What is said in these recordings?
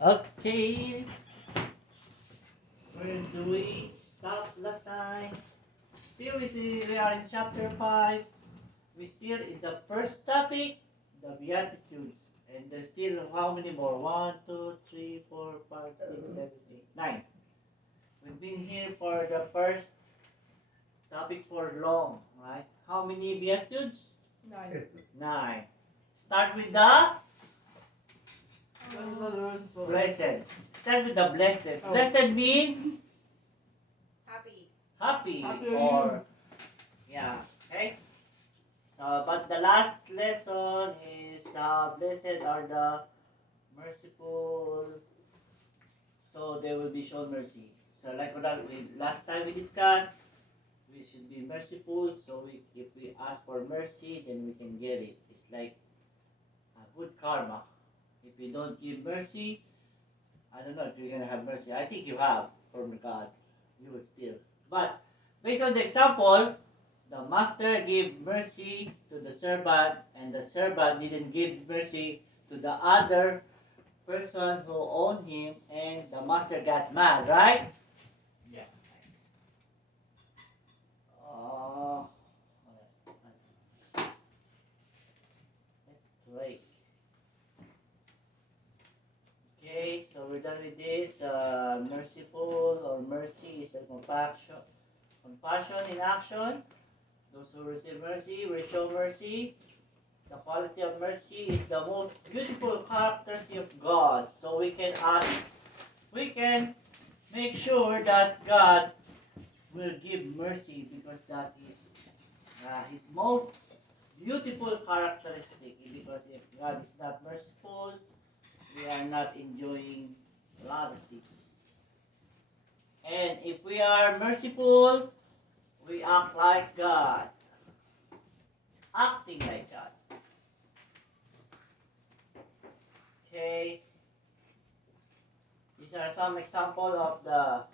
Okay, where do we stop last time? Still, we are in chapter 5. We still in the first topic, the Beatitudes. And there's still how many more? 1, 2, 3, 4, 5, 6, 7, 8, 9. We've been here for the first topic for long, right? How many Beatitudes? 9. 9. Start with the blessed. Start with the blessed. Oh. Blessed means Happy. happy Happy. or yeah. Okay. So, but the last lesson is blessed are the merciful, so they will be shown mercy. So, like last time we discussed, we should be merciful. So, if we ask for mercy, then we can get it. It's like a good karma. If you don't give mercy, I don't know if you're gonna have mercy. I think you have from God. You will still. But based on the example, the master gave mercy to the servant, and the servant didn't give mercy to the other person who owned him, and the master got mad, right? Yeah. Let's try. Okay, so we're done with this. Merciful or mercy is a compassion. Compassion in action. Those who receive mercy will show mercy. The quality of mercy is the most beautiful characteristic of God. So we can make sure that God will give mercy because that is His most beautiful characteristic. Because if God is not merciful, we are not enjoying a lot of things. And if we are merciful, we act like God, acting like God. Okay, these are some example of the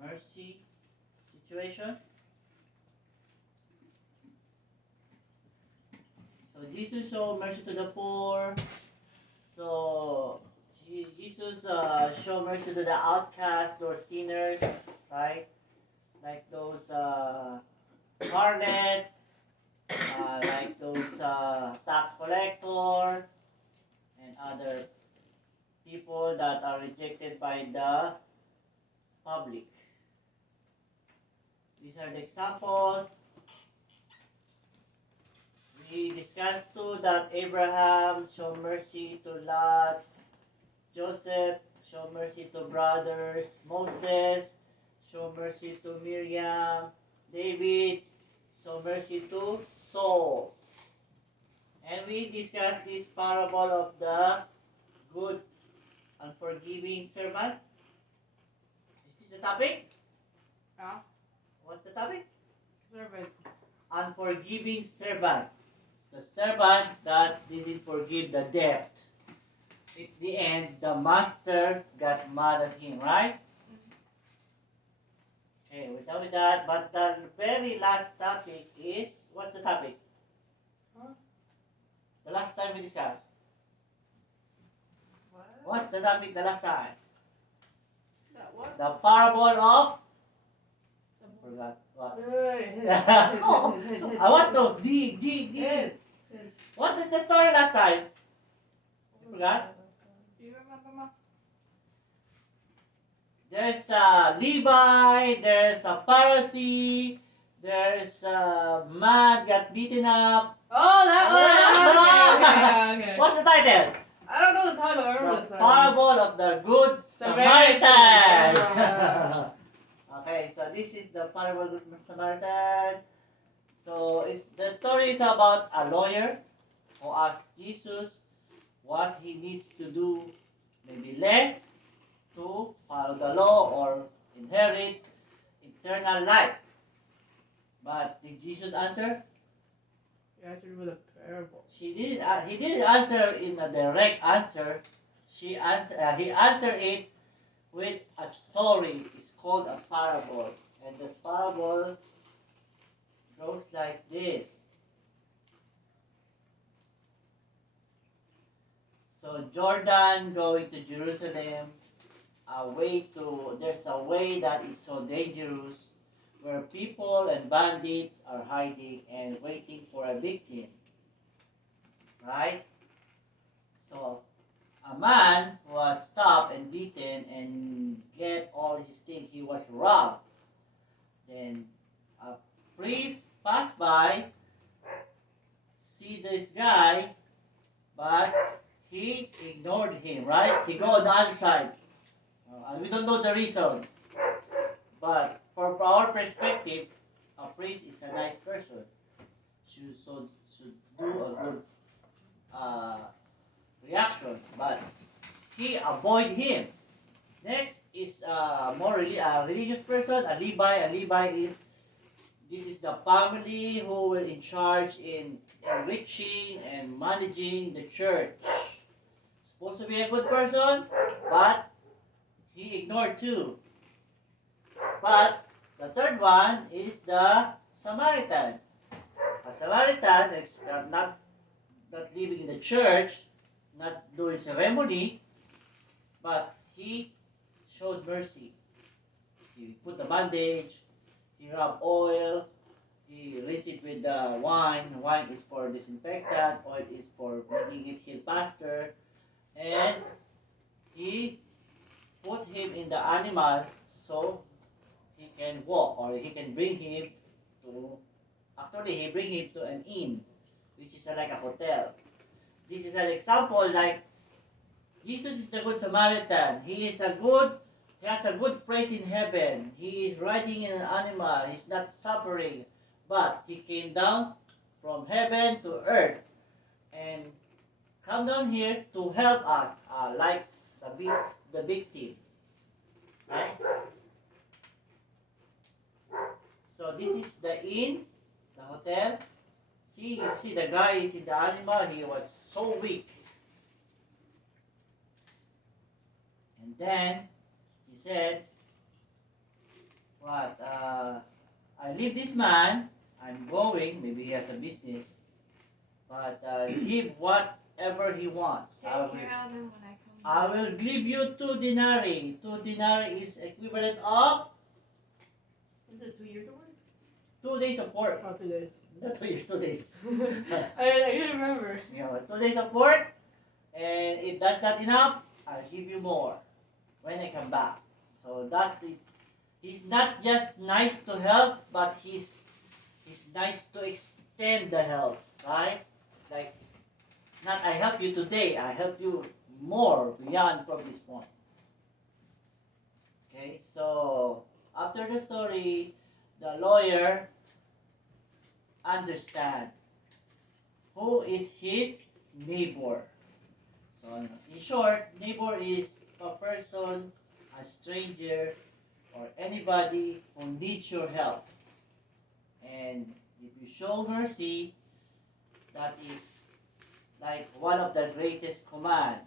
mercy situation. So Jesus showed mercy to the poor. So Jesus showed mercy to the outcast or sinners, right? Like those harlot, like those tax collector, and other people that are rejected by the public. These are the examples. We discussed too that Abraham showed mercy to Lot, Joseph showed mercy to brothers, Moses showed mercy to Miriam, David showed mercy to Saul. And we discussed this parable of the good unforgiving servant. Is this the topic? Yeah. What's the topic? Servant. Unforgiving servant. It's the servant that didn't forgive the debt. At the end, the master got mad at him, right? Okay, we're done with that. But the very last topic is, what's the topic? Huh? The last time we discussed. What? What's the topic the last time? What? The parable of... I forgot. What? I want to dig. What is the story last time? You forgot? Do you remember? There's a Levi, there's a Pharisee, there's a man got beaten up. Oh, that one! Okay. What's the title? I don't know the title. I remember The the Parable of the Good Samaritan. Samaritan. Okay, so this is the Parable of the Good Samaritan. So the story is about a lawyer who asked Jesus what he needs to do, maybe less, to follow the law or inherit eternal life. But did Jesus answer? You answered with a parable. He didn't answer in a direct answer. He answered it with a story. It's called a parable, and this parable goes like this. So Jordan going to Jerusalem, there's a way that is so dangerous where people and bandits are hiding and waiting for a victim, right? So a man was stopped and beaten and get all his things. He was robbed. Then a priest passed by, see this guy, but he ignored him, right? He go on the other side. And we don't know the reason. But from our perspective, a priest is a nice person. Should do a good uh, reaction. But he avoid him. Next is a religious person, a Levi. A Levi is this is the family who will in charge in enriching and managing the church. Supposed to be a good person, but he ignored too. But the third one is the Samaritan. A Samaritan is not living in the church, not doing ceremony, but he showed mercy. He put the bandage, he rubbed oil, he rinsed it with the wine. Wine is for disinfectant, oil is for making it heal faster. And he put him in the animal so he can walk or he can bring him to, actually he bring him to an inn, which is like a hotel. This is an example like Jesus is the good Samaritan. He has a good place in heaven. He is riding in an animal. He's not suffering. But he came down from heaven to earth and come down here to help us, like the victim. Right? So this is the inn, the hotel. You see the guy is in the animal. He was so weak. And then he said, "What? I leave this man. I'm going. Maybe he has a business, but give whatever he wants. Take care of him when I come I back." will give you 2 denarii. 2 denarii is equivalent of Is it 2 years old? 2 days of work. Oh, 2 days. Not 2 years, 2 days. I can't remember. You know, 2 days of work, and if that's not enough, I'll give you more when I come back. So that's his. He's not just nice to help, but he's nice to extend the help, right? It's like not I help you today, I help you more beyond from this point. Okay, so after the story, the lawyer understand who is his neighbor. So in short, neighbor is a person, a stranger, or anybody who needs your help. And if you show mercy, that is like one of the greatest command.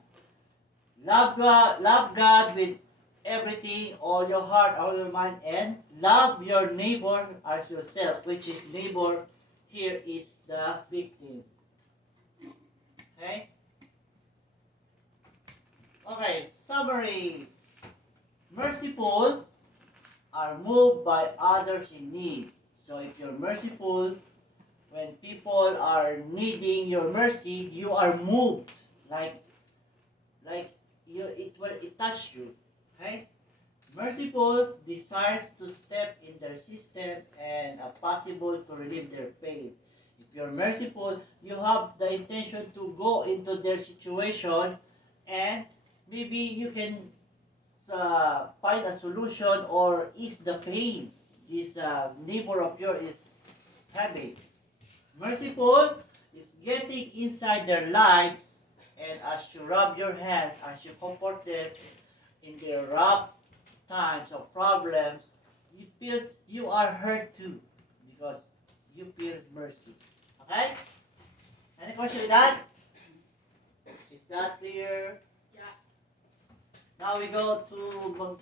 Love God with everything, all your heart, all your mind, and love your neighbor as yourself, which is neighbor here is the victim. Okay? Okay, summary. Merciful are moved by others in need. So if you're merciful, when people are needing your mercy, you are moved. Like it touched you. Okay? Merciful desires to step in their system and possible to relieve their pain. If you're merciful, you have the intention to go into their situation and maybe you can find a solution or ease the pain this neighbor of yours is having. Merciful is getting inside their lives, and as you rub your hands, as you comfort them in their rough times or problems, you feel you are hurt too because you feel mercy. Okay? Any question with that? Is that clear? Yeah. Now we go to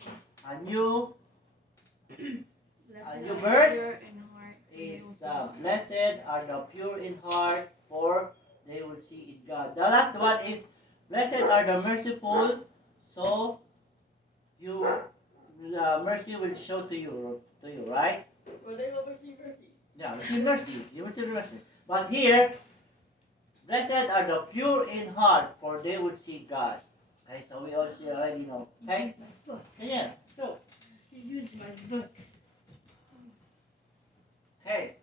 a new Blessed your are verse the pure in heart, for they is will see God. blessed are the pure in heart, for they will see it God. The last one is Blessed are the merciful, so you mercy will show to you, right? Well, they will receive mercy. Yeah, receive mercy. You will receive mercy. But here, blessed are the pure in heart, for they will see God. Okay, so we also already know. Okay? Yeah, go. You used my book. Okay.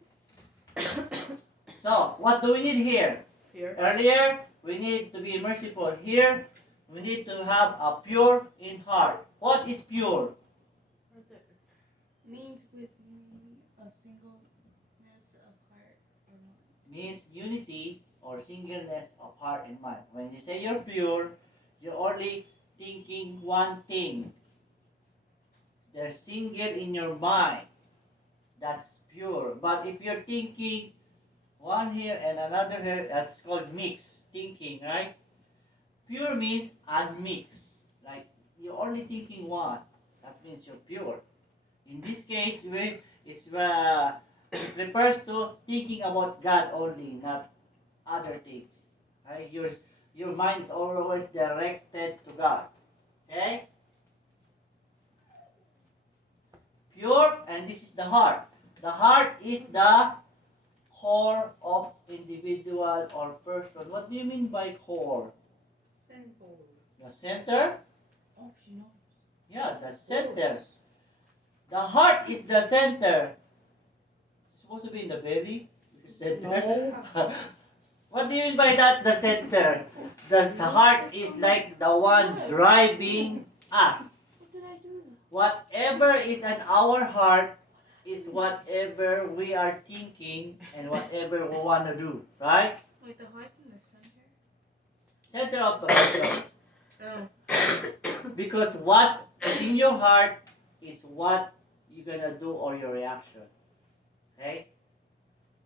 So, what do we need here? Here. Earlier, we need to be merciful. Here, we need to have a pure in heart. What is pure? Right there. Means with unity of singleness of heart or mind. Means unity or singleness of heart and mind. When you say you're pure, you're only thinking one thing. They're single in your mind. That's pure. But if you're thinking one here and another here, that's called mixed thinking, right? Pure means unmixed. Like you're only thinking one. That means you're pure. In this case, it refers to thinking about God only, not other things. Right? Your mind is always directed to God. Okay? Pure, and this is the heart. The heart is the core of individual or person. What do you mean by core? Simple. The center? Oh, she knows. Yeah, the center. The heart is the center. It's supposed to be in the belly? The center? No. What do you mean by that, the center? The heart is like the one driving us. What did I do? Whatever is in our heart is whatever we are thinking and whatever we want to do, right? Wait, the heart's in the center? Center of the person. Oh. Because what is in your heart is what you're gonna do or your reaction. Okay?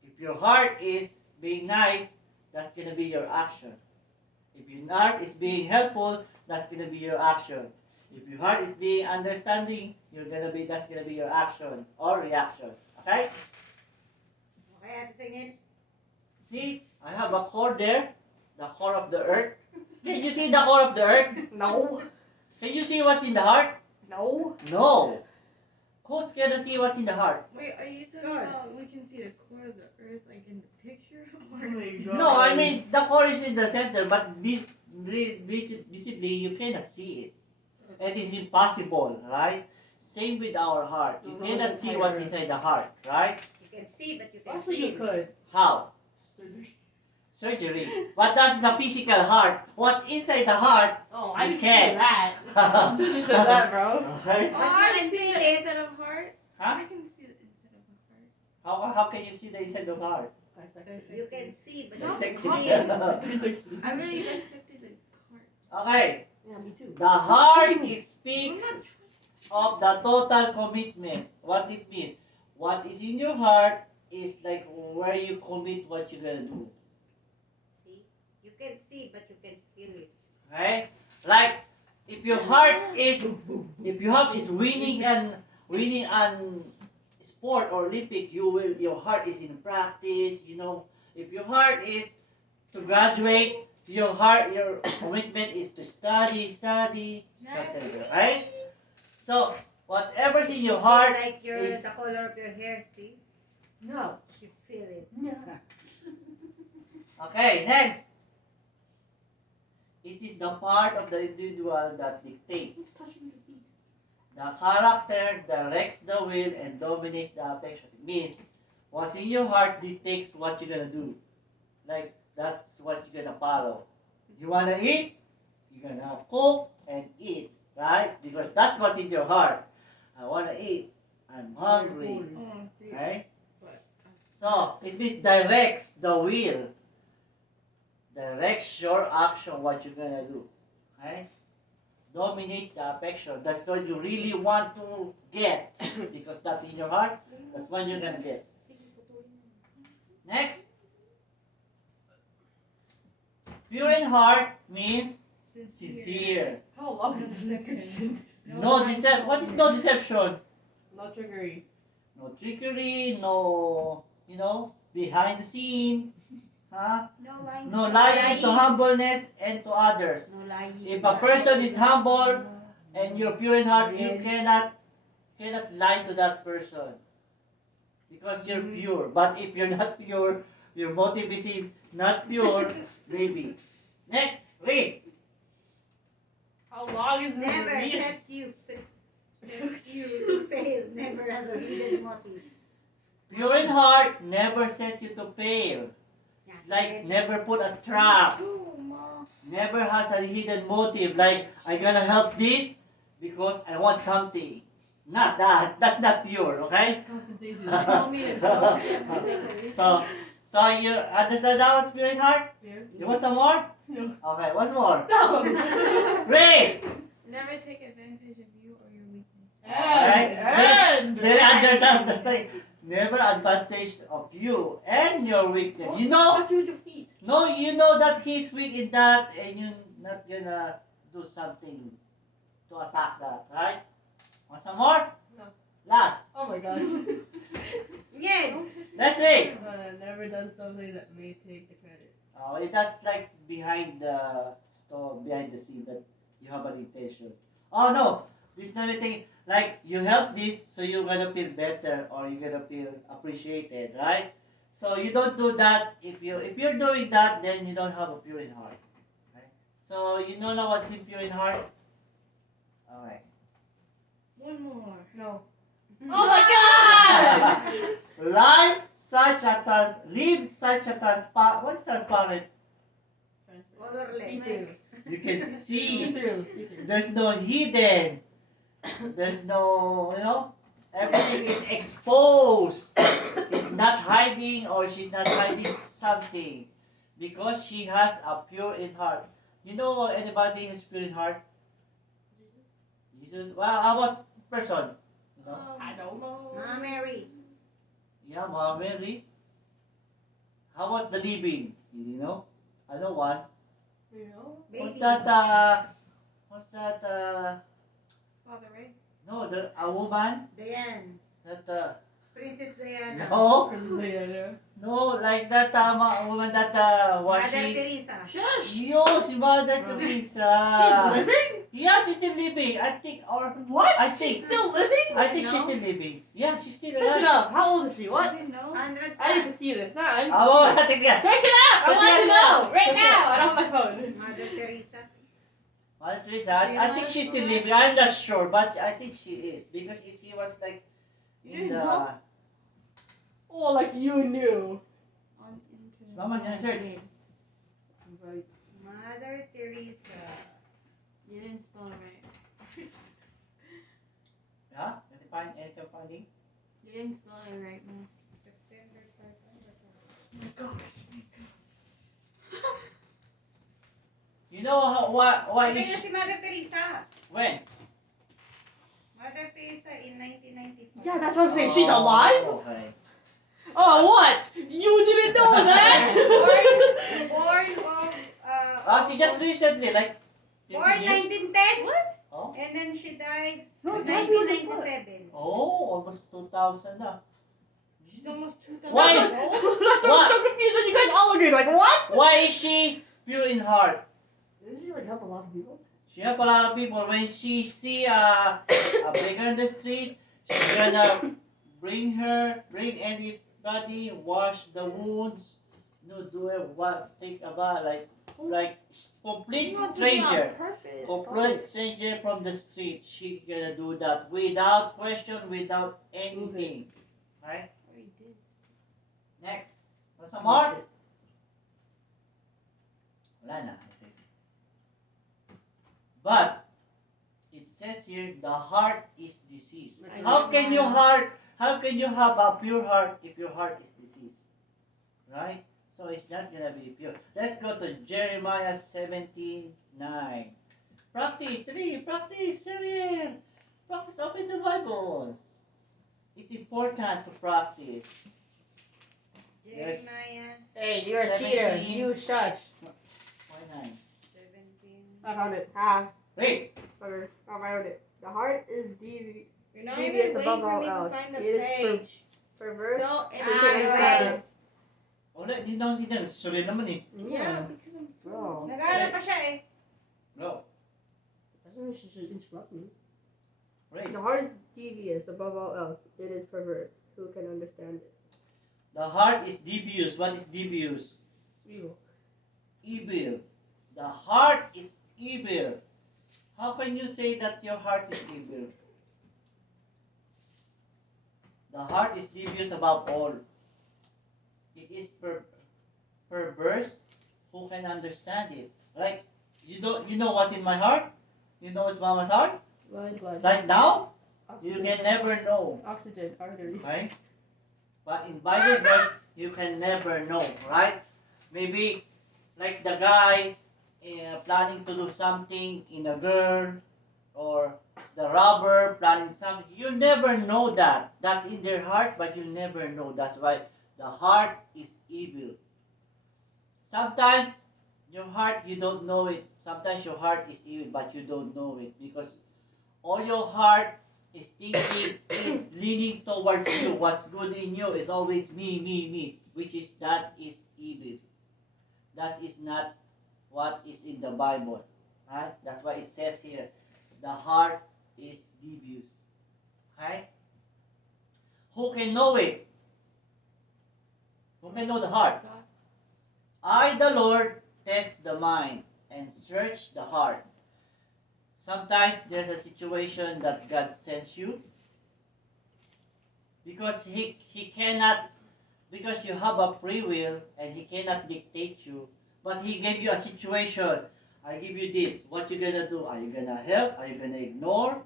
If your heart is being nice, that's gonna be your action. If your heart is being helpful, that's gonna be your action. If your heart is being understanding, that's gonna be your action or reaction. Okay? Okay, Ate Singin. See, I have a core there, the core of the earth. Can you see the core of the earth? No. Can you see what's in the heart? No. No. Who's gonna see what's in the heart? Wait, are you talking Good. about we can see the core of the earth like in the picture? Oh my God. No, I mean the core is in the center, but visibly you cannot see it. It is impossible, right? Same with our heart. You No, cannot it's see higher. what's inside the heart, right? You can see, but you can Actually, you feel. could. How? Surgery. Surgery. But that is a physical heart. What's inside the heart? Oh, You I can can't. see that. You said that, bro. Right? Oh, But you I can see feel the it. inside of heart. Huh? I can see the inside of a heart. How can you see the inside of the heart? You can see, but you No. can Dissected. feel. I really dissected the heart. Okay. Yeah, me too. The heart it I'm speaks not of the total commitment. What it means. What is in your heart is like where you commit what you're gonna do. See? You can see, but you can feel it. Okay? Like if your heart is winning and sport or Olympic, your heart is in practice, you know. If your heart is to graduate, your commitment is to study, etc. Right? So whatever's in your Feel heart like is- the color of your hair, see? No. You feel it. No. okay, next. It is the part of the individual that dictates. The character directs the will and dominates the affection. It means what's in your heart dictates what you're gonna do. Like that's what you're gonna follow. You wanna eat, you're gonna cook and eat, right? Because that's what's in your heart. I wanna eat. I'm hungry. Oh, I'm free. Okay? So it means directs the will. Directs your action what you're gonna do. Okay? Dominates the affection. That's what you really want to get. Because that's in your heart. That's what you're gonna get. Next. Pure in heart means sincere. How long is this question? No deception. What is no deception? No trickery. No trickery, no, behind the scene. Huh? No lying. No lying to humbleness and to others. No lying. If a person is humble and you're pure in heart, you cannot lie to that person because you're pure. But if you're not pure, your motive is not pure, maybe. Next, read. How long is this? Never reading? set you to fail. Never has a hidden motive. Pure in heart never sent you to fail. Yeah, Like never put a trap. Oh, Ma. Never has a hidden motive. Like I'm gonna help this because I want something. Not that. That's not pure. Okay. Compensation. Tell me it's So you understand that what's pure in heart? Yeah. You want some more? No. Okay. What's more? No. Read. Never take advantage of you or your weakness. And Very understand the state. Never advantage of you and your weakness. You know. Touch you with your feet. No, you know that he's weak in that, and you're not gonna do something to attack that, right? Want some more? No. Last. Oh my god. Yeah. Let's read. Never done something that may take the credit. Oh, that's like behind the store, behind the scene that you have an intention. Oh no, this is everything. Like you help this, so you're gonna feel better or you're gonna feel appreciated, right? So you don't do that if you're doing that, then you don't have a pure in heart. Right? So you know now what's impure in heart. All right. One more. No. Oh my god! Live such a what's transparent? Colorless. See-through. You can see. See-through. See-through. There's no hidden. There's no, everything is exposed. It's not hiding or she's not hiding something because she has a pure in heart. You know anybody has pure in heart? Jesus. Well, how about person? You know? I don't know. Ma Mary. Yeah, Mama Mary. How about the living? You know? I know one. You know? What's Baby. that? Father, right? No, a woman Diane. that. Princess Diana. No, Yeah. no, like that woman that Mother washing. Teresa. Shush! Yo, si Mother She's Teresa. living? Yeah, she's still living. I think, or What? I She's think- still living? I think she's No. still living. Yeah, she's still Search it alive. up. How old is she? I What? didn't know. 100 I need to plus. see this. Nah, I need to Oh, see I think yeah. Search it up! I Search want it to know! up. Right Search it now! up. I don't have my phone. Mother Teresa. Mother Teresa. I think she's still living. I'm not sure, but I think she is because she was like You in didn't the. know? Oh, like you knew. On internet. Mama, can I search? Mother Teresa. You didn't spell it right. Yeah, any finding? You didn't spell it right, man. September 5. You know why Kaya is si Mother Teresa. when? Mother Teresa in 1994. Yeah, that's what I'm saying. She's alive? Okay. Oh, what? You didn't know that? Born of She just recently, like 50 born years. 1910. What? Oh, And then she died No, that's what the fuck. 1997. almost 2000 na. She's almost 2000. Why? That's why I'm so confused when you guys all agree. Like, what? Why is she pure in heart? Didn't she like help a lot of people? She help a lot of people. When she see a beggar in the street, she's gonna bring anybody, wash the wounds, do what, take a bath, like complete stranger. Purpose. Complete stranger from the street. She gonna do that without question, without anything. Right? Oh, you did. Next. What's some more? Wala na. I think. But it says here the heart is diseased. I How know. can you have a pure heart if your heart is diseased? Right? So it's not gonna be pure. Let's go to Jeremiah 17:9. Practice, Syrian. Practice, open the Bible. It's important to practice. Yes. Jeremiah Hey, you're a cheater. 17. You shush. Why 9? 17. I found it. Ha. Wait. Whatever. I found it. The heart is devious. You're not Devious even above waiting for all me else. to find the It is page. perverse. So wicked, inaccurate. Wala, hindi na. Sorry naman eh. Yeah, because I'm Bro. Nag-aaral pa siya eh. Bro, Doesn't mean she should interrupt me. right. The heart is devious above all else. It is perverse. Who can understand it? The heart is devious. What is devious? Evil. Evil. The heart is evil. How can you say that your heart is evil? The heart is devious above all. It is perverse. Who can understand it? Like you know what's in my heart? You know what's mama's heart? Blood. Like now? You Oxygen. can never know. Oxygen. Artery. Right? But in Bible verse, you can never know, right? Maybe like the guy planning to do something in a girl, or the robber planning something. You never know that. That's in their heart, but you never know. That's why the heart is evil. Sometimes your heart, you don't know it. Sometimes your heart is evil, but you don't know it because all your heart is thinking is leaning towards you. What's good in you is always me, which is that is evil. That is not what is in the Bible, right? That's why it says here, the heart is devious. Okay? Who can know it? Who can know the heart? God. I, the Lord, test the mind and search the heart. Sometimes there's a situation that God sends you because he cannot, because you have a free will and he cannot dictate you, but he gave you a situation. I give you this. What you gonna do? Are you gonna help? Are you gonna ignore?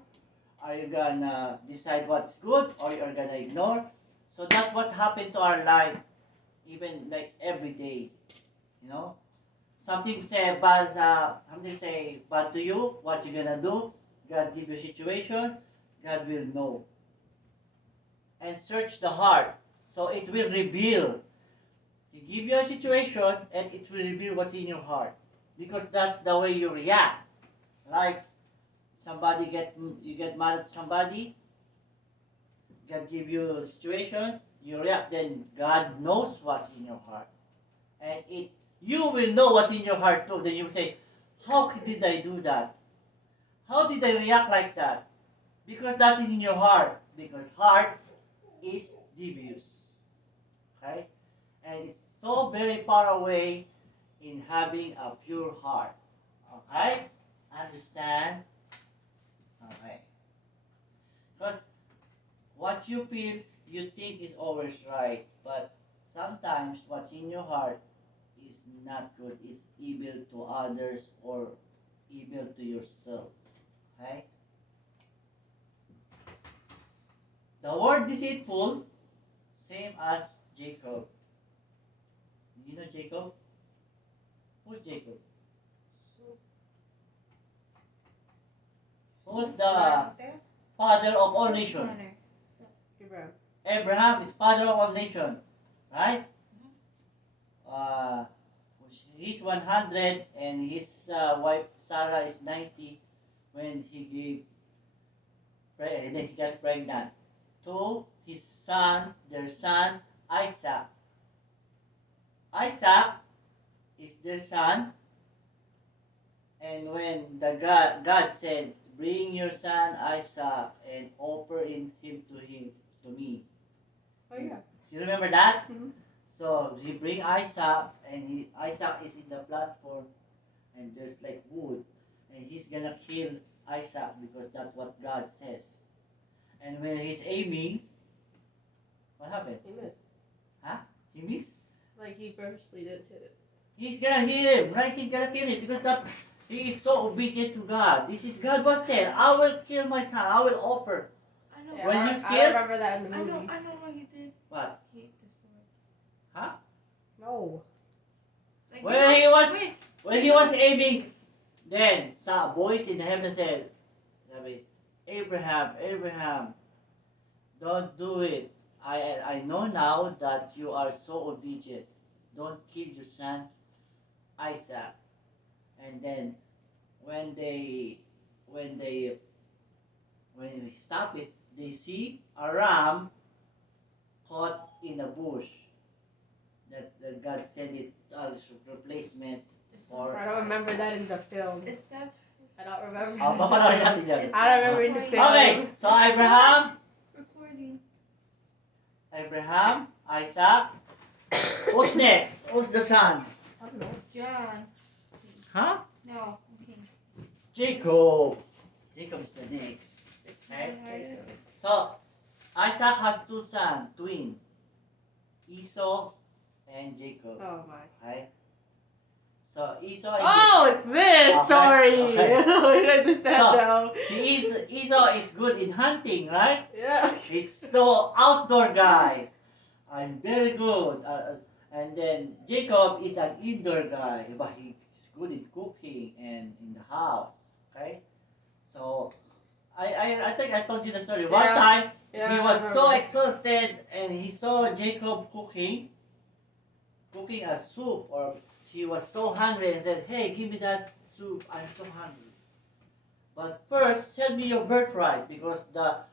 Are you gonna decide what's good or you're gonna ignore? So that's what's happened to our life, even like every day. You know, something say bad to you. What you gonna do? God give you a situation. God will know. And search the heart, so it will reveal. He give you a situation, and it will reveal what's in your heart, because that's the way you react. Like you get mad at somebody. God give you a situation, you react. Then God knows what's in your heart, and you will know what's in your heart too. Then you say, "How did I do that? How did I react like that?" Because that's in your heart. Because heart is devious. Okay? And it's so very far away in having a pure heart. Okay? Understand? Okay. Because what you feel, you think is always right. But sometimes what's in your heart is not good. It's evil to others or evil to yourself. Okay? The word deceitful, same as Jacob. You know Jacob? Who's Jacob? Who's the father of all nations? Abraham. Abraham is father of all nations, right? Uh, he's 100 and his wife Sarah is 90 when then he got pregnant. To his son, their son Isaac. Isaac is their son, and when God said, "Bring your son Isaac and offer him to me." Oh yeah. You remember that? Mhm. So he bring Isaac, and Isaac is in the platform, and there's like wood, and he's gonna kill Isaac because that's what God says. And when he's aiming, what happened? He missed. He missed. Like he purposely didn't hit it. He's gonna kill him, right? He's gonna kill him because that he is so obedient to God. This is God what said, "I will kill my son. I will offer." I know. Yeah, When I, you I scared? remember that in the I movie. know what he did. What? He ate the sword. No. Like When wait, he was aiming, then saw a voice in heaven said, "Abraham, Abraham, don't do it. I know now that you are so obedient. Don't kill your son Isaac." And then when they when they when we stop it, they see a ram caught in a bush. that God sent it as replacement Is for that- I don't remember that in the film. Is that I don't remember. Oh, papanoorin natin yan. Is I don't remember in the film. Okay, so Abraham, recording? Abraham, Isaac. Who's next? Who's the son? I don't know. John. Huh? No. Okay. Jacob. Jacob is the next. Okay. So Isaac has two sons, twin. Esau and Jacob. Oh my. Okay. So Esau and Oh, it's this Okay, story. okay. I understand So- now. See, Esau is good in hunting, right? Yeah. He's so outdoor guy. I'm very good. And then Jacob is an indoor guy, but he's good in cooking and in the house. Okay, so I think I told you the story. One Yeah. time Yeah, he I was so remember. exhausted and he saw Jacob cooking a soup, or he was so hungry and said, "Hey, give me that soup. I'm so hungry. But first, send me your birthright because the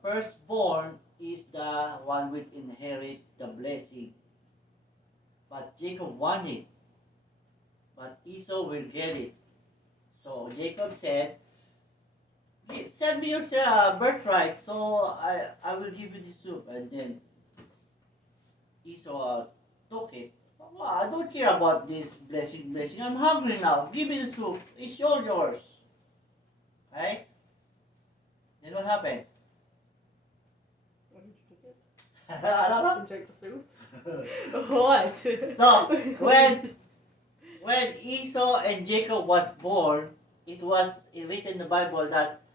firstborn is the one will inherit the blessing." But Jacob wanted, but Esau will get it. So Jacob said, "Send me your birthright, so I will give you the soup." And then Esau took it. "Well, I don't care about this blessing. I'm hungry now. Give me the soup. It's all yours." Right? Then what happened? I don't know. Drink the soup. What? So when Esau and Jacob was born, it was written in the Bible that